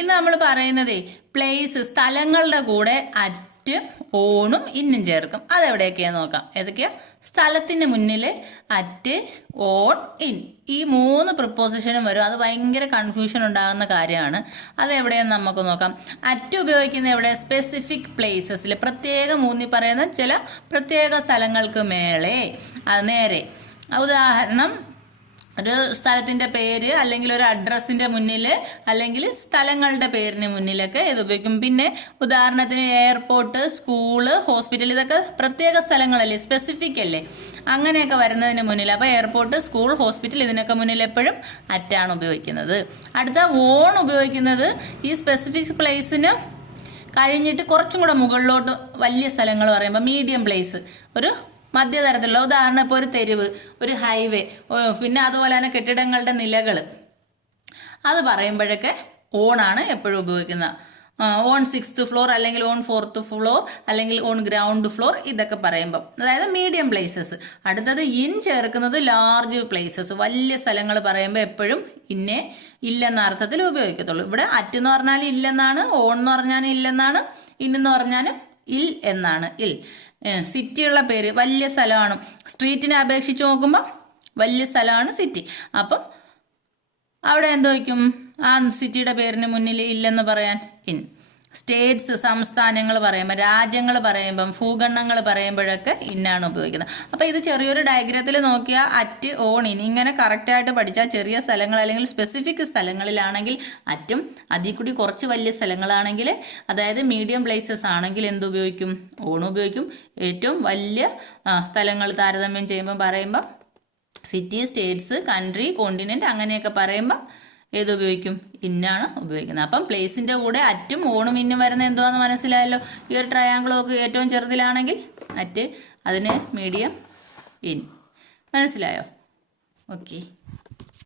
ഇന്ന് നമ്മൾ പറയുന്നതേ പ്ലേസ് സ്ഥലങ്ങളുടെ കൂടെ അറ്റ് ഓണും ഇന്നും ചേർക്കും. അതെവിടെയൊക്കെയാന്ന് നോക്കാം. ഏതൊക്കെയാ? സ്ഥലത്തിന് മുന്നിൽ അറ്റ്, ഓൺ, ഇൻ, ഈ 3 പ്രിപ്പോസിഷനും വരും. അത് ഭയങ്കര കൺഫ്യൂഷൻ ഉണ്ടാകുന്ന കാര്യമാണ്. അതെവിടെയെന്ന് നമുക്ക് നോക്കാം. അറ്റ് ഉപയോഗിക്കുന്ന എവിടെ? സ്പെസിഫിക് പ്ലേസസിൽ, പ്രത്യേകം ഊന്നി പറയുന്ന ചില പ്രത്യേക സ്ഥലങ്ങൾക്ക് മേലെ, അത് നേരെ. ഉദാഹരണം, ഒരു സ്ഥലത്തിൻ്റെ പേര് അല്ലെങ്കിൽ ഒരു അഡ്രസ്സിൻ്റെ മുന്നിൽ അല്ലെങ്കിൽ സ്ഥലങ്ങളുടെ പേരിന് മുന്നിലൊക്കെ ഇത് ഉപയോഗിക്കും. പിന്നെ ഉദാഹരണത്തിന് എയർപോർട്ട്, സ്കൂള്, ഹോസ്പിറ്റൽ, ഇതൊക്കെ പ്രത്യേക സ്ഥലങ്ങളല്ലേ, സ്പെസിഫിക് അല്ലേ, അങ്ങനെയൊക്കെ വരുന്നതിന് മുന്നിൽ. അപ്പോൾ എയർപോർട്ട്, സ്കൂൾ, ഹോസ്പിറ്റൽ ഇതിനൊക്കെ മുന്നിൽ എപ്പോഴും അറ്റാണ് ഉപയോഗിക്കുന്നത്. അടുത്ത ഓൺ ഉപയോഗിക്കുന്നത് ഈ സ്പെസിഫിക് പ്ലേസിന് കഴിഞ്ഞിട്ട് കുറച്ചും കൂടെ മുകളിലോട്ട് വലിയ സ്ഥലങ്ങൾ പറയുമ്പോൾ മീഡിയം പ്ലേസ്, ഒരു മധ്യതരത്തിലുള്ള, ഉദാഹരണം ഇപ്പോൾ ഒരു തെരുവ്, ഒരു ഹൈവേ, പിന്നെ അതുപോലെ തന്നെ കെട്ടിടങ്ങളുടെ നിലകൾ, അത് പറയുമ്പോഴൊക്കെ ഓണാണ് എപ്പോഴും ഉപയോഗിക്കുന്നത്. ഓൺ 6th ഫ്ലോർ അല്ലെങ്കിൽ ഓൺ 4th ഫ്ലോർ അല്ലെങ്കിൽ ഓൺ ഗ്രൗണ്ട് ഫ്ലോർ, ഇതൊക്കെ പറയുമ്പം, അതായത് മീഡിയം പ്ലേസസ്. അടുത്തത് ഇൻ ചേർക്കുന്നത് ലാർജ് പ്ലേസസ്, വലിയ സ്ഥലങ്ങൾ പറയുമ്പോൾ എപ്പോഴും ഇന്നെ ഇല്ലെന്ന അർത്ഥത്തിൽ ഉപയോഗിക്കത്തുള്ളൂ. ഇവിടെ അറ്റ് എന്ന് പറഞ്ഞാൽ ഇല്ലെന്നാണ്, ഓൺ എന്ന് പറഞ്ഞാൽ ഇല്ലെന്നാണ്, ഇന്നെന്ന് പറഞ്ഞാൽ ഇൽ എന്നാണ്. ഇൽ സിറ്റിയുള്ള പേര്, വലിയ സ്ഥലമാണ്. സ്ട്രീറ്റിനെ അപേക്ഷിച്ച് നോക്കുമ്പോൾ വലിയ സ്ഥലമാണ് സിറ്റി. അപ്പം അവിടെ എന്ത് വയ്ക്കും? ആ സിറ്റിയുടെ പേരിന് മുന്നിൽ ഇല്ലെന്ന് പറയാൻ ഇൻ. സ്റ്റേറ്റ്സ്, സംസ്ഥാനങ്ങൾ പറയുമ്പോൾ, രാജ്യങ്ങൾ പറയുമ്പം, ഭൂഖണ്ഡങ്ങൾ പറയുമ്പോഴൊക്കെ ഇന്നാണ് ഉപയോഗിക്കുന്നത്. അപ്പോൾ ഇത് ചെറിയൊരു ഡയഗ്രത്തിൽ നോക്കിയാൽ അറ്റ്, ഓൺ, ഇൻ ഇങ്ങനെ കറക്റ്റായിട്ട് പഠിച്ചാൽ ചെറിയ സ്ഥലങ്ങൾ അല്ലെങ്കിൽ സ്പെസിഫിക് സ്ഥലങ്ങളിലാണെങ്കിൽ അറ്റും, അതിൽ കൂടി കുറച്ച് വലിയ സ്ഥലങ്ങളാണെങ്കിൽ, അതായത് മീഡിയം പ്ലേസസ് ആണെങ്കിൽ എന്ത് ഉപയോഗിക്കും? ഓൺ ഉപയോഗിക്കും. ഏറ്റവും വലിയ സ്ഥലങ്ങൾ താരതമ്യം പറയുമ്പോൾ സിറ്റി, സ്റ്റേറ്റ്സ്, കൺട്രി, കോണ്ടിനെൻറ്റ് അങ്ങനെയൊക്കെ പറയുമ്പോൾ ഏത് ഉപയോഗിക്കും? ഇന്നാണ് ഉപയോഗിക്കുന്നത്. അപ്പം പ്ലേസിൻ്റെ കൂടെ അറ്റും ഓണും ഇന്നും വരുന്ന എന്തുവാന്ന് മനസ്സിലായല്ലോ. ഈ ഒരു ട്രയാങ്കിളൊക്കെ ഏറ്റവും ചെറുതിലാണെങ്കിൽ അറ്റ്, അതിന് മീഡിയം ഇൻ. മനസ്സിലായോ? ഓക്കെ.